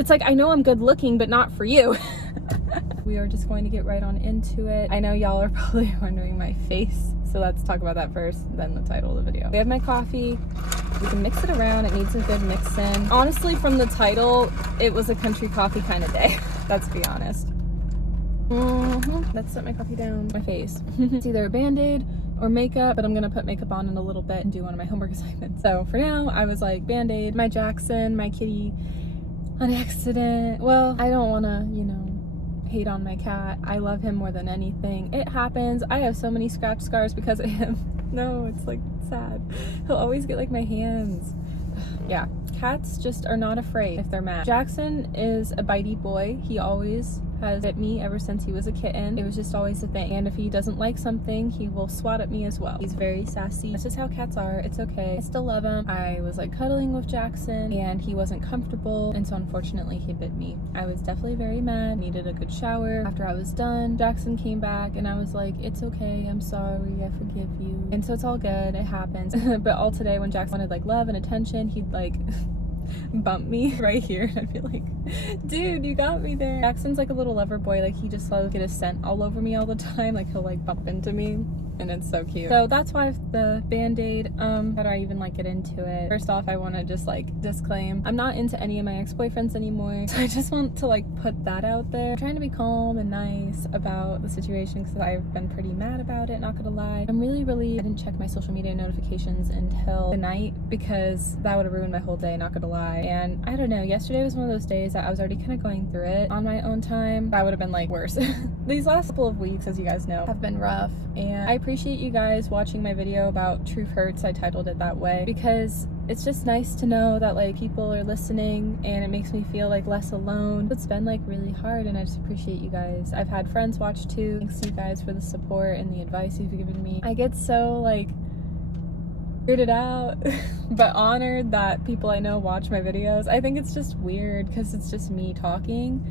It's like, I know I'm good looking, but not for you. We are just going to get right on into it. I know y'all are probably wondering my face, so let's talk about that first, then the title of the video. We have my coffee. We can mix it around. It needs a good mix in. Honestly, from the title, it was a country coffee kind of day. Let's be honest. Let's set my coffee down. My face. It's either a Band-Aid or makeup, but I'm gonna put makeup on in a little bit and do one of my homework assignments. So for now, I was like, Band-Aid, my Jackson, my kitty, an accident. Well, I don't wanna, you know, hate on my cat. I love him more than anything. It happens. I have so many scratch scars because of him. No, it's like sad. He'll always get like my hands. Yeah, cats just are not afraid if they're mad. Jackson is a bitey boy. He always has bit me ever since he was a kitten. It was just always a thing. And if he doesn't like something, he will swat at me as well. He's very sassy. That's just how cats are. It's okay. I still love him. I was like cuddling with Jackson and he wasn't comfortable. And so unfortunately he bit me. I was definitely very mad. Needed a good shower. After I was done, Jackson came back and I was like, it's okay. I'm sorry. I forgive you. And so it's all good. It happens. But all today when Jackson wanted like love and attention, he'd like bump me right here and I'd be like, dude, you got me there. Jackson's like a little lover boy. Like he just loves to get his scent all over me all the time. Like he'll like bump into me and it's so cute. So that's why the Band-Aid, how do I even like get into it? First off, I want to just like disclaim, I'm not into any of my ex-boyfriends anymore. So I just want to like put that out there. I'm trying to be calm and nice about the situation because I've been pretty mad about it, not gonna lie. I'm really I didn't check my social media notifications until the night because that would have ruined my whole day, not gonna lie. And I don't know, yesterday was one of those days that I was already kind of going through it on my own time. That would have been like worse. These last couple of weeks, as you guys know, have been rough, and I appreciate you guys watching my video about Truth Hurts. I titled it that way because it's just nice to know that like people are listening and it makes me feel like less alone. It's been like really hard and I just appreciate you guys. I've had friends watch too. Thanks you guys for the support and the advice you've given me. I get so like weirded out but honored that people I know watch my videos. I think it's just weird because it's just me talking,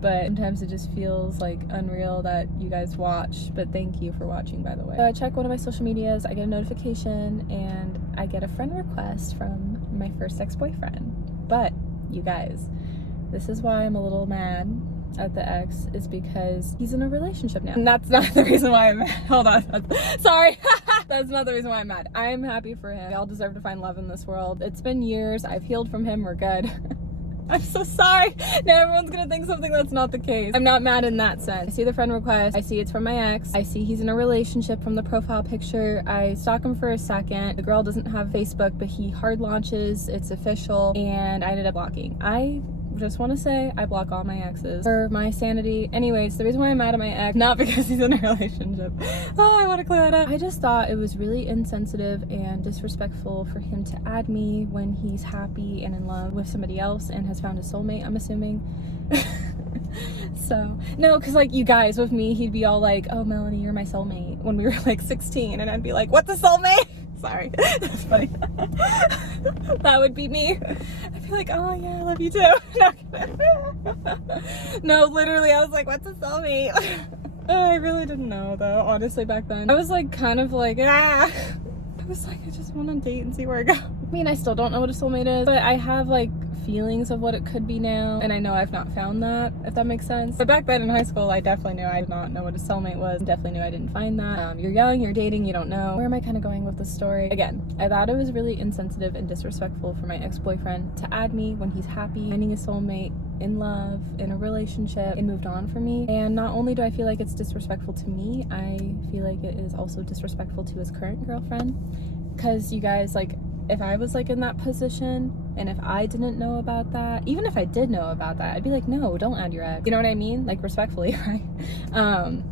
but sometimes it just feels like unreal that you guys watch. But thank you for watching, by the way. So I check one of my social medias, I get a notification and I get a friend request from my first ex-boyfriend. But you guys, this is why I'm a little mad at the ex, is because he's in a relationship now. And that's not the reason why I'm mad. Hold on. Sorry. That's not the reason why I'm mad. I'm happy for him. We all deserve to find love in this world. It's been years. I've healed from him. We're good. I'm so sorry. Now everyone's gonna think something that's not the case. I'm not mad in that sense. I see the friend request. I see it's from my ex. I see he's in a relationship from the profile picture. I stalk him for a second. The girl doesn't have Facebook, but he hard launches. It's official. And I ended up blocking. I just want to say I block all my exes for my sanity. Anyways, the reason why I'm mad at my ex, not because he's in a relationship. Oh, I want to clear that up. I just thought it was really insensitive and disrespectful for him to add me when he's happy and in love with somebody else and has found a soulmate, I'm assuming. So no, because like you guys, with me, he'd be all like, oh Melanie, you're my soulmate, when we were like 16, and I'd be like, what's a soulmate? Sorry, that's funny. That would be me. I'd be like, oh yeah, I love you too. No, literally, I was like, what's a soulmate? I really didn't know though, honestly, back then. I was like, kind of like, I was like, I just want to date and see where I go. I mean, I still don't know what a soulmate is, but I have like feelings of what it could be now, and I know I've not found that, if that makes sense. But back then in high school, I definitely knew I did not know what a soulmate was. Definitely knew I didn't find that. You're young, you're dating, you don't know. Where am I kind of going with this story? Again, I thought it was really insensitive and disrespectful for my ex-boyfriend to add me when he's happy, finding a soulmate, in love, in a relationship, and moved on from me. And not only do I feel like it's disrespectful to me, I feel like it is also disrespectful to his current girlfriend. Because you guys, like, if I was like in that position and if I didn't know about that, even if I did know about that, I'd be like, no, don't add your ex. You know what I mean? Like, respectfully, right?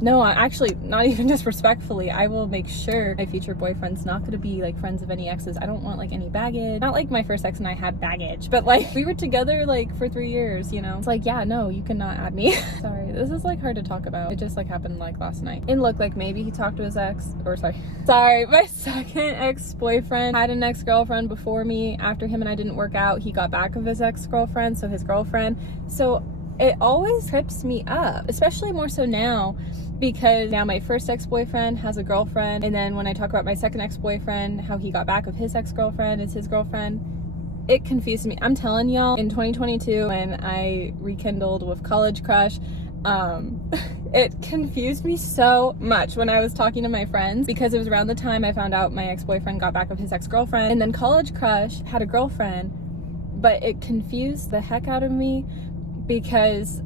No, actually, not even just respectfully. I will make sure my future boyfriend's not going to be like friends of any exes. I don't want like any baggage. Not like my first ex and I had baggage, but like we were together like for 3 years, you know? It's like, yeah, no, you cannot add me. Sorry, this is like hard to talk about. It just like happened like last night. And look, like maybe he talked to his ex, or sorry, my second ex-boyfriend had an ex-girlfriend before me. After him and I didn't work out, he got back with his ex-girlfriend, so his girlfriend. So it always trips me up, especially more so now, because now my first ex-boyfriend has a girlfriend, and then when I talk about my second ex-boyfriend, how he got back with his ex-girlfriend, it's his girlfriend, it confused me. I'm telling y'all, in 2022, when I rekindled with College Crush, it confused me so much when I was talking to my friends, because it was around the time I found out my ex-boyfriend got back with his ex-girlfriend, and then College Crush had a girlfriend, but it confused the heck out of me because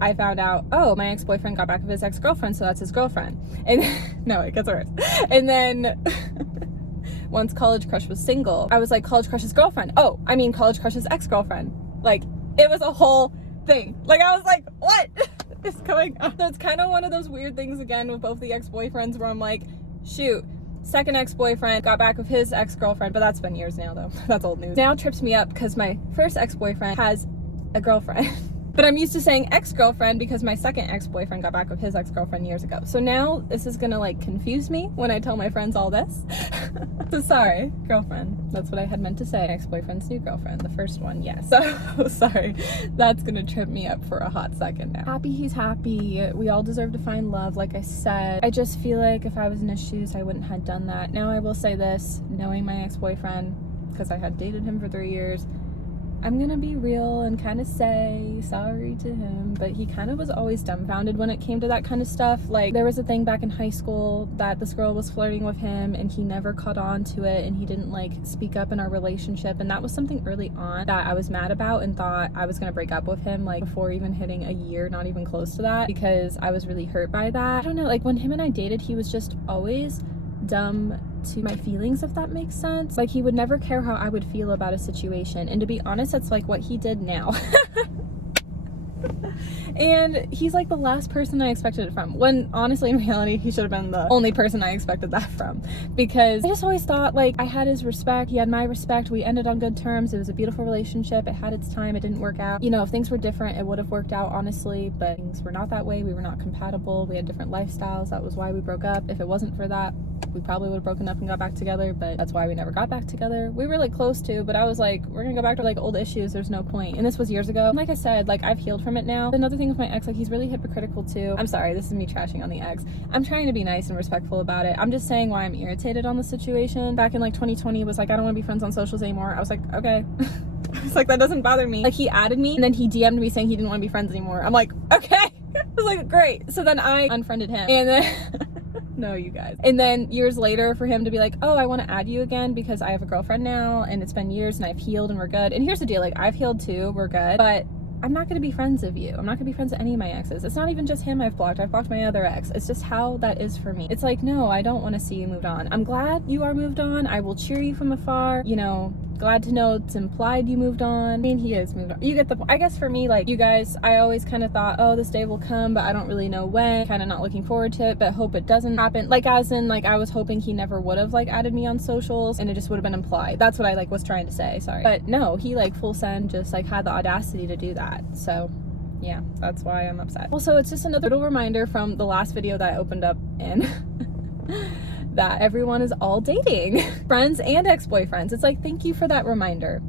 I found out, oh, my ex-boyfriend got back with his ex-girlfriend, so that's his girlfriend. And no, it gets worse. And then once College Crush was single, I was like, College Crush's girlfriend. Oh, I mean College Crush's ex-girlfriend. Like, it was a whole thing. Like, I was like, what is going on? So it's kind of one of those weird things again with both the ex-boyfriends where I'm like, shoot, second ex-boyfriend got back with his ex-girlfriend, but that's been years now though. That's old news. Now trips me up because my first ex-boyfriend has a girlfriend. But I'm used to saying ex-girlfriend because my second ex-boyfriend got back with his ex-girlfriend years ago. So now this is gonna like confuse me when I tell my friends all this. So sorry, girlfriend. That's what I had meant to say. Ex-boyfriend's new girlfriend, the first one, yes. So sorry, that's gonna trip me up for a hot second now. Happy he's happy. We all deserve to find love, like I said. I just feel like if I was in his shoes, I wouldn't have done that. Now I will say this, knowing my ex-boyfriend, because I had dated him for 3 years, I'm gonna be real and kind of say sorry to him, but he kind of was always dumbfounded when it came to that kind of stuff. Like, there was a thing back in high school that this girl was flirting with him and he never caught on to it, and he didn't like speak up in our relationship, and that was something early on that I was mad about and thought I was gonna break up with him like before even hitting a year, not even close to that, because I was really hurt by that. I don't know, like when him and I dated, he was just always dumb to my feelings, if that makes sense. Like, he would never care how I would feel about a situation, and to be honest, that's like what he did now. And he's like the last person I expected it from, when honestly in reality he should have been the only person I expected that from, because I just always thought like I had his respect, he had my respect, we ended on good terms, it was a beautiful relationship, it had its time, it didn't work out. You know, if things were different it would have worked out, honestly, but things were not that way. We were not compatible, we had different lifestyles, that was why we broke up. If it wasn't for that, we probably would have broken up and got back together, but that's why we never got back together. We were like close to, but I was like, we're gonna go back to like old issues, there's no point. And this was years ago. And like I said, like I've healed from it now. Another thing with my ex, like he's really hypocritical too. I'm sorry, this is me trashing on the ex. I'm trying to be nice and respectful about it. I'm just saying why I'm irritated on the situation. Back in like 2020, he was like, I don't want to be friends on socials anymore. I was like, okay. I was like, that doesn't bother me. Like, he added me and then he DM'd me saying he didn't want to be friends anymore. I'm like, okay. I was like, great. So then I unfriended him, and then no, you guys. And then years later for him to be like, oh, I want to add you again because I have a girlfriend now and it's been years and I've healed and we're good. And here's the deal, like I've healed too, we're good, but I'm not going to be friends with you. I'm not going to be friends with any of my exes. It's not even just him I've blocked my other ex. It's just how that is for me. It's like, no, I don't want to see you moved on. I'm glad you are moved on. I will cheer you from afar. You know, glad to know it's implied you moved on. I mean, he is moved on. You get the point. I guess for me, like you guys, I always kind of thought, oh, this day will come, but I don't really know when. Kind of not looking forward to it, but hope it doesn't happen. Like as in, like I was hoping he never would have like added me on socials and it just would have been implied. That's what I like was trying to say, sorry. But no, he like full send just like had the audacity to do that. So yeah, that's why I'm upset. Also, it's just another little reminder from the last video that I opened up in that everyone is all dating. Friends and ex-boyfriends. It's like, thank you for that reminder.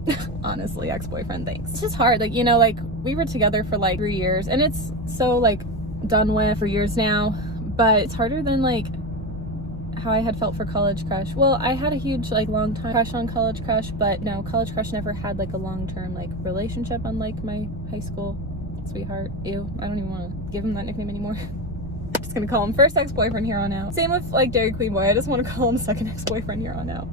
Honestly, ex-boyfriend, thanks. It's just hard. Like, you know, like we were together for like 3 years and it's so like done with for years now, but it's harder than like how I had felt for College Crush. Well, I had a huge like long time crush on College Crush, but no, College Crush never had like a long-term like relationship, unlike my high school sweetheart. Ew, I don't even want to give him that nickname anymore. I'm just gonna call him first ex-boyfriend here on out. Same with like Dairy Queen Boy, I just want to call him second ex-boyfriend here on out.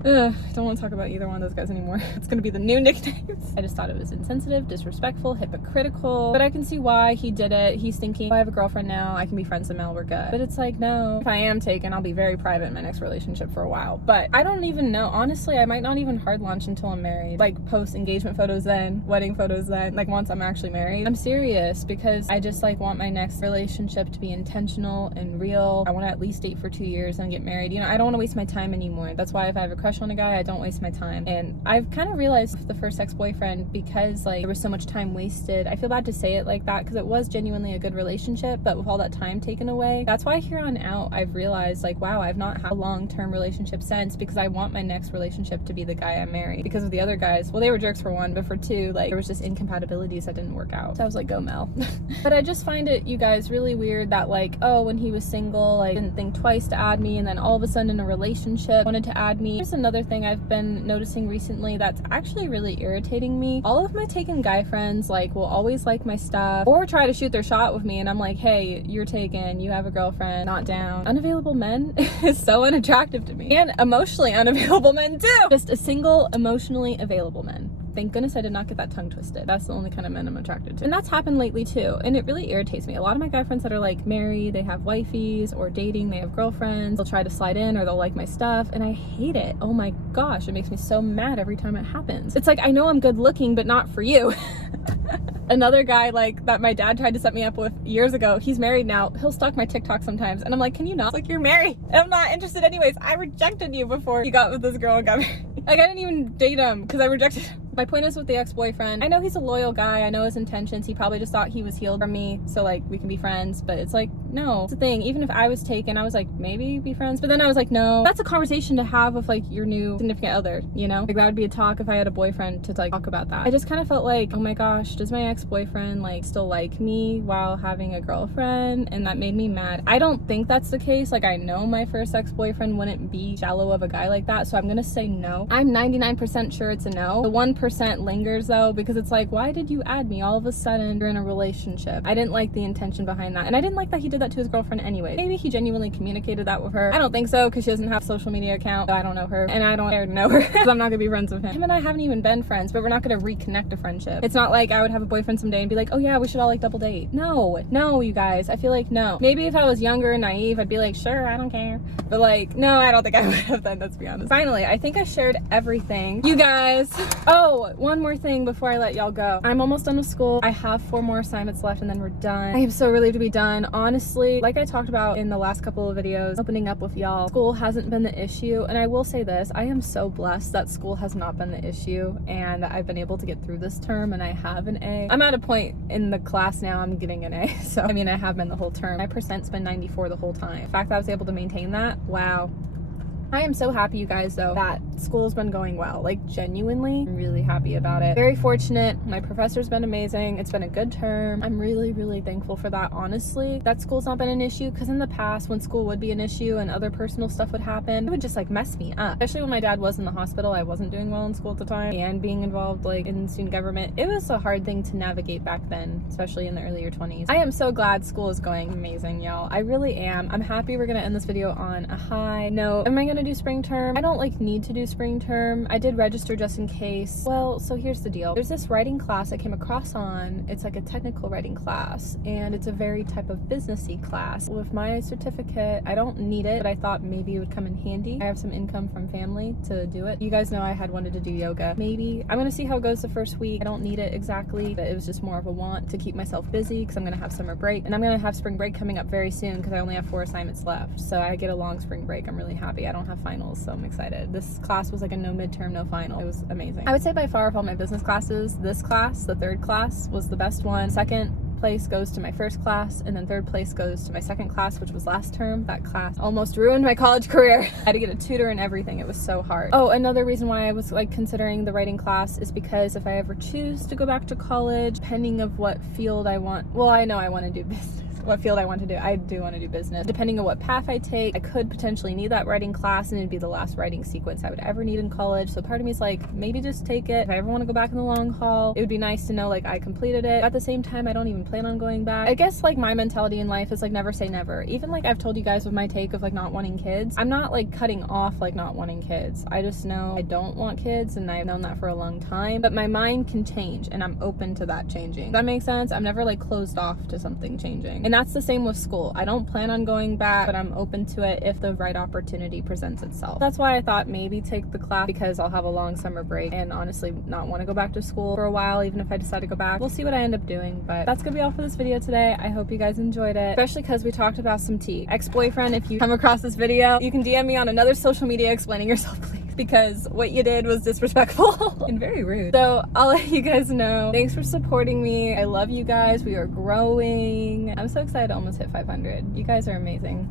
I don't want to talk about either one of those guys anymore. It's gonna be the new nicknames. I just thought it was insensitive, disrespectful, hypocritical, but I can see why he did it. He's thinking, oh, I have a girlfriend now, I can be friends with Mel, we're good. But it's like, no, if I am taken, I'll be very private in my next relationship for a while. But I don't even know, honestly, I might not even hard launch until I'm married. Like post engagement photos then, wedding photos then, like once I'm actually married. I'm serious, because I just like want my next relationship to be intentional and real. I want to at least date for 2 years and get married. You know, I don't want to waste my time anymore. That's why if I have a crush on a guy, I don't waste my time. And I've kind of realized with the first ex-boyfriend, because like there was so much time wasted, I feel bad to say it like that because it was genuinely a good relationship, but with all that time taken away, that's why here on out I've realized like, wow, I've not had a long-term relationship since, because I want my next relationship to be the guy I marry. Because of the other guys, well, they were jerks for one, but for two, like there was just incompatibilities that didn't work out. So I was like, go Mel. But I just find it, you guys, really weird that like, oh, when he was single, like didn't think twice to add me, and then all of a sudden in a relationship wanted to add me. Here's another thing I've been noticing recently that's actually really irritating me. All of my taken guy friends like will always like my stuff or try to shoot their shot with me, and I'm like, hey, you're taken, you have a girlfriend, not down. Unavailable men is so unattractive to me, and emotionally unavailable men too. Just a single emotionally available men. Thank goodness I did not get that tongue twisted. That's the only kind of men I'm attracted to. And that's happened lately too. And it really irritates me. A lot of my guy friends that are like married, they have wifeys, or dating, they have girlfriends, they'll try to slide in or they'll like my stuff. And I hate it. Oh my gosh, it makes me so mad every time it happens. It's like, I know I'm good looking, but not for you. Another guy like that my dad tried to set me up with years ago, he's married now. He'll stalk my TikTok sometimes. And I'm like, can you not? It's like, you're married. I'm not interested anyways. I rejected you before you got with this girl and got married. Like, I didn't even date him because I rejected him. My point is with the ex-boyfriend, I know he's a loyal guy. I know his intentions. He probably just thought he was healed from me, so like we can be friends. But it's like, no. It's the thing. Even if I was taken, I was like, maybe be friends. But then I was like, no. That's a conversation to have with like your new significant other, you know? Like that would be a talk if I had a boyfriend to like talk about that. I just kind of felt like, oh my gosh, does my ex-boyfriend like still like me while having a girlfriend? And that made me mad. I don't think that's the case. Like I know my first ex-boyfriend wouldn't be shallow of a guy like that, so I'm gonna say no. I'm 99% sure it's a no. The 1% lingers though, because it's like, why did you add me all of a sudden? You're in a relationship. I didn't like the intention behind that, and I didn't like that he did that to his girlfriend anyway. Maybe he genuinely communicated that with her. I don't think so, because she doesn't have a social media account, so I don't know her, and I don't care to know her because I'm not gonna be friends with him. Him and I haven't even been friends, but we're not gonna reconnect a friendship. It's not like I would have a boyfriend someday and be like, oh yeah, we should all like double date. No, you guys. I feel like no. Maybe if I was younger and naive, I'd be like, sure, I don't care. But like, no, I don't think I would have then, let's be honest. Finally, I think I shared everything. You guys. Oh, one more thing before I let y'all go. I'm almost done with school. I have 4 more assignments left and then we're done. I am so relieved to be done. Honestly, like I talked about in the last couple of videos, opening up with y'all, school hasn't been the issue. And I will say this, I am so blessed that school has not been the issue and I've been able to get through this term and I have an A. I'm at a point in the class now I'm getting an A. So, I mean, I have been the whole term. My percent's been 94 the whole time. The fact that I was able to maintain that, wow. I am so happy, you guys, though, that school's been going well. Like, genuinely, I'm really happy about it. Very fortunate. My professor's been amazing. It's been a good term. I'm really, really thankful for that, honestly. That school's not been an issue, because in the past, when school would be an issue and other personal stuff would happen, it would just, like, mess me up. Especially when my dad was in the hospital. I wasn't doing well in school at the time, and being involved, like, in student government. It was a hard thing to navigate back then, especially in the earlier 20s. I am so glad school is going amazing, y'all. I really am. I'm happy we're gonna end this video on a high note. Am I gonna do spring term? I don't like need to do spring term. I did register just in case. Well, so here's the deal. There's this writing class I came across on. It's like a technical writing class and it's a very type of businessy class. With my certificate, I don't need it, but I thought maybe it would come in handy. I have some income from family to do it. You guys know I had wanted to do yoga. Maybe. I'm gonna see how it goes the first week. I don't need it exactly, but it was just more of a want to keep myself busy because I'm gonna have summer break and I'm gonna have spring break coming up very soon because I only have 4 assignments left. So I get a long spring break. I'm really happy. I don't have finals, so I'm excited. This class was like a no midterm, no final. It was amazing. I would say by far of all my business classes, this class, the 3rd class, was the best one. 2nd place goes to my 1st class, and then 3rd place goes to my 2nd class, which was last term. That class almost ruined my college career. I had to get a tutor and everything. It was so hard. Oh, another reason why I was like considering the writing class is because if I ever choose to go back to college, depending of what field I want, well, I know I want to do business. What field I want to do. I do want to do business. Depending on what path I take, I could potentially need that writing class and it'd be the last writing sequence I would ever need in college. So part of me is like, maybe just take it. If I ever want to go back in the long haul, it would be nice to know like I completed it. At the same time, I don't even plan on going back. I guess like my mentality in life is like never say never. Even like I've told you guys with my take of like not wanting kids, I'm not like cutting off like not wanting kids. I just know I don't want kids and I've known that for a long time, but my mind can change and I'm open to that changing. Does that make sense? I'm never like closed off to something changing. And that's the same with school. I don't plan on going back, but I'm open to it if the right opportunity presents itself. That's why I thought maybe take the class because I'll have a long summer break and honestly not want to go back to school for a while, even if I decide to go back. We'll see what I end up doing, but that's gonna be all for this video today. I hope you guys enjoyed it, especially because we talked about some tea. Ex-boyfriend, if you come across this video, you can DM me on another social media explaining yourself, please, because what you did was disrespectful and very rude. So I'll let you guys know. Thanks for supporting me. I love you guys. We are growing. I'm so excited to almost hit 500. You guys are amazing.